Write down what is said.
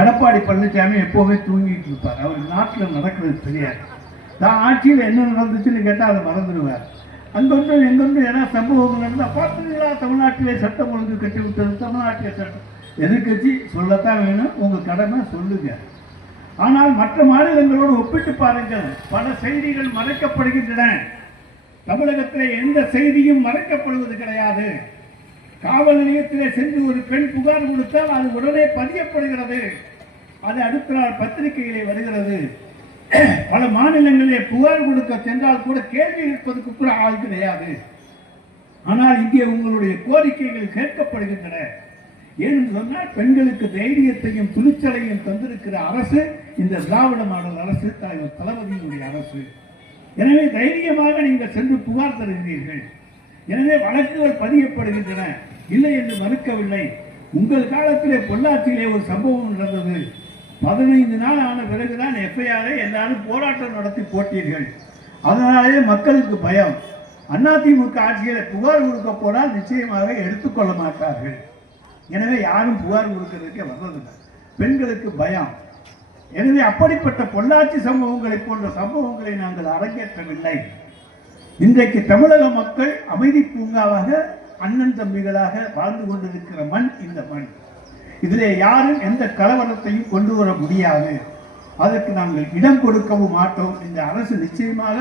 எடப்பாடி பழனிசாமி எப்போவுமே தூங்கிட்டு இருப்பார். அவர் நாட்டில் நடக்கிறது தெரியாது. தான் ஆட்சியில் என்ன நடந்துச்சுன்னு கேட்டால் அதை மறந்துடுவார். அங்கொன்றும் எங்கொன்றும் ஏன்னா சம்பவங்கள் நடந்தால் பார்த்தீங்களா, தமிழ்நாட்டிலே சட்டம் ஒழுங்கு கட்டி விட்டது, தமிழ்நாட்டிலே சட்டம் எதிர்கட்சி சொல்லத்தான் வேணும், உங்கள் கடமை சொல்லுங்க. ஆனால் மற்ற மாநிலங்களோடு ஒப்பிட்டு பாருங்கள், பல செய்திகள் மறைக்கப்படுகின்றன. தமிழகத்திலே எந்த செய்தியும் மறைக்கப்படுவது கிடையாது. காவல் நிலையத்திலே சென்று ஒரு பெண் புகார் கொடுத்தால் அது உடனே பதியப்படுகிறது, அது அடுத்த நாள் பத்திரிகையிலே வருகிறது. பல மாநிலங்களிலே புகார் கொடுக்க சென்றால் கூட கேள்வி இருப்பதற்கு கூட ஆள் கிடையாது. ஆனால் இங்கே உங்களுடைய கோரிக்கைகள் கேட்கப்படுகின்றன. ஏன்னு சொன்னால் பெண்களுக்கு தைரியத்தையும் துணிச்சலையும் தந்திருக்கிற அரசு இந்த திராவிட மாடல் அரசு, தலைவர் தளபதியினுடைய அரசு. எனவே தைரியமாக நீங்கள் சென்று புகார் தருகிறீர்கள். எனவே வழக்குகள் பதியப்படுகின்றன, இல்லை என்று மறுக்கவில்லை. உங்கள் காலத்திலே பொள்ளாச்சியிலே ஒரு சம்பவம் நடந்தது. 15 நாள் ஆன பிறகுதான் எஃப்ஐஆரை எல்லாரும் போராட்டம் நடத்தி போட்டீர்கள். அதனாலே மக்களுக்கு பயம். அதிமுக ஆட்சியில் புகார் கொடுக்க போனால் நிச்சயமாக எடுத்துக்கொள்ள மாட்டார்கள். எனவே யாரும் புகார் கொடுக்கிறதுக்கே வர்றதில்லை. பெண்களுக்கு பயம். எனவே அப்படிப்பட்ட பொள்ளாச்சி சம்பவங்களை போன்ற சம்பவங்களை நாங்கள் அரங்கேற்றவில்லை. இன்றைக்கு தமிழக மக்கள் அமைதி பூங்காவாக அண்ணன் தம்பிகளாக வாழ்ந்து கொண்டிருக்கிற மண் இந்த மண். இதிலே யாரும் எந்த கலவரத்தையும் கொண்டு வர முடியாது. அதற்கு நாங்கள் இடம் கொடுக்கவும் மாட்டோம். இந்த அரசு நிச்சயமாக